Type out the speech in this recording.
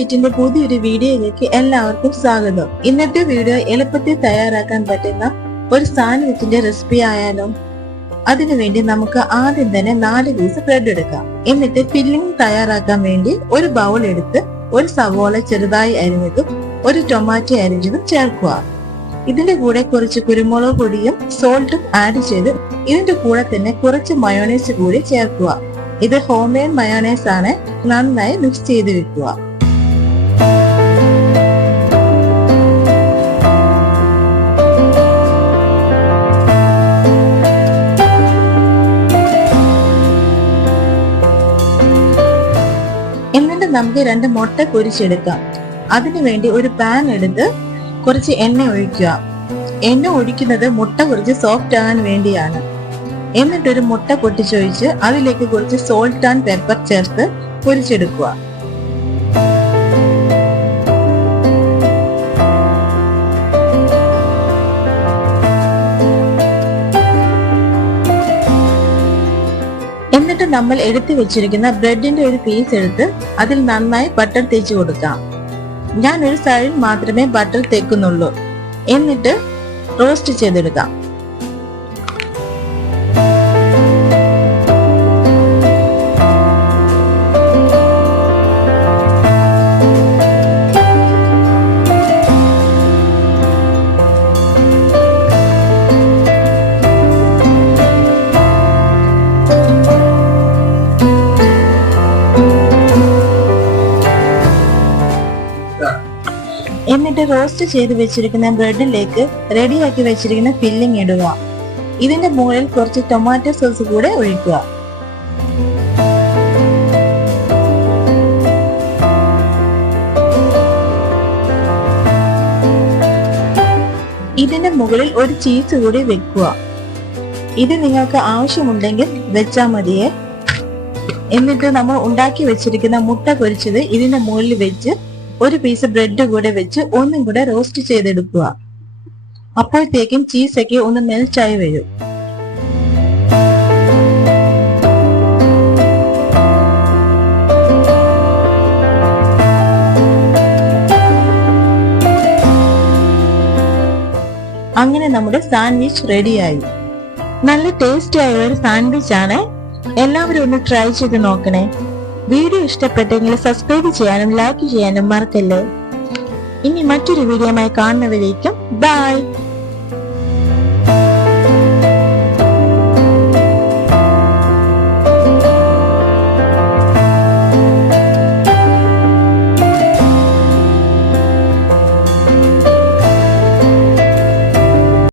ഈറ്റിന്റെ പുതിയൊരു വീഡിയോയിലേക്ക് എല്ലാവർക്കും സ്വാഗതം. ഇന്നത്തെ വീഡിയോ എളുപ്പത്തിൽ തയ്യാറാക്കാൻ പറ്റുന്ന ഒരു സാൻഡ്വിച്ചിന്റെ റെസിപ്പി ആയാലോ? അതിനുവേണ്ടി നമുക്ക് ആദ്യം തന്നെ 4 പീസ് ബ്രെഡ് എടുക്കാം. എന്നിട്ട് ഫില്ലിംഗ് തയ്യാറാക്കാൻ വേണ്ടി ഒരു ബൗൾ എടുത്ത് ഒരു സവോള ചെറുതായി അരിഞ്ഞതും ഒരു ടൊമാറ്റോ അരിഞ്ഞതും ചേർക്കുക. ഇതിന്റെ കൂടെ കുറച്ച് കുരുമുളക് പൊടിയും സോൾട്ടും ആഡ് ചെയ്ത് ഇതിന്റെ കൂടെ തന്നെ കുറച്ച് മയോണൈസ് കൂടി ചേർക്കുക. ഇത് ഹോം മെയ്ഡ് മയോണൈസ് ആണ്. നന്നായി മിക്സ് ചെയ്ത് വെക്കുക. എന്നിട്ട് നമുക്ക് 2 മുട്ട പൊരിച്ചെടുക്കാം. അതിനുവേണ്ടി ഒരു പാൻ എടുത്ത് കുറച്ച് എണ്ണ ഒഴിക്കുക. എണ്ണ ഒഴിക്കുന്നത് മുട്ട കുറച്ച് സോഫ്റ്റ് ആകാൻ വേണ്ടിയാണ്. എന്നിട്ടൊരു മുട്ട പൊട്ടിച്ചൊഴിച്ച് അതിലേക്ക് കുറച്ച് സോൾട്ട് ആൻഡ് പെപ്പർ ചേർത്ത് പൊരിച്ചെടുക്കുക. എന്നിട്ട് നമ്മൾ എടുത്തു വെച്ചിരിക്കുന്ന ബ്രെഡിന്റെ ഒരു പീസ് എടുത്ത് അതിൽ നന്നായി ബട്ടർ തേച്ച് കൊടുക്കാം. ഞാൻ ഒരു സൈഡിൽ മാത്രമേ ബട്ടർ തേക്കുന്നുള്ളൂ. എന്നിട്ട് റോസ്റ്റ് ചെയ്തെടുക്കാം. എന്നിട്ട് റോസ്റ്റ് ചെയ്ത് വെച്ചിരിക്കുന്ന ബ്രെഡിലേക്ക് റെഡിയാക്കി വെച്ചിരിക്കുന്ന ഫില്ലിംഗ് ഇടുക. ഇതിന്റെ മുകളിൽ കുറച്ച് ടൊമാറ്റോ സോസ് കൂടെ ഒഴിക്കുക. ഇതിന്റെ മുകളിൽ ഒരു ചീസ് കൂടി വെക്കുക. ഇത് നിങ്ങൾക്ക് ആവശ്യമുണ്ടെങ്കിൽ വെച്ചാൽ മതിയേ. എന്നിട്ട് നമ്മൾ ഉണ്ടാക്കി വെച്ചിരിക്കുന്ന മുട്ട പൊരിച്ചത് ഇതിന്റെ മുകളിൽ വെച്ച് ഒരു പീസ് ബ്രെഡ് കൂടെ വെച്ച് ഒന്നും കൂടെ റോസ്റ്റ് ചെയ്തെടുക്കുക. അപ്പോഴത്തേക്കും ചീസൊക്കെ ഒന്ന് മെൽറ്റായി വരും. അങ്ങനെ നമ്മുടെ സാൻഡ്വിച്ച് റെഡിയായി. നല്ല ടേസ്റ്റി ആയ ഒരു സാൻഡ്വിച്ച് ആണ്. എല്ലാവരും ഒന്ന് ട്രൈ ചെയ്ത് നോക്കണേ. വീഡിയോ ഇഷ്ടപ്പെട്ടെങ്കിൽ സബ്സ്ക്രൈബ് ചെയ്യാനും ലൈക്ക് ചെയ്യാനും മറക്കല്ലേ. ഇനി മറ്റൊരു വീഡിയോയുമായി കാണുന്നവരേക്കും ബൈ.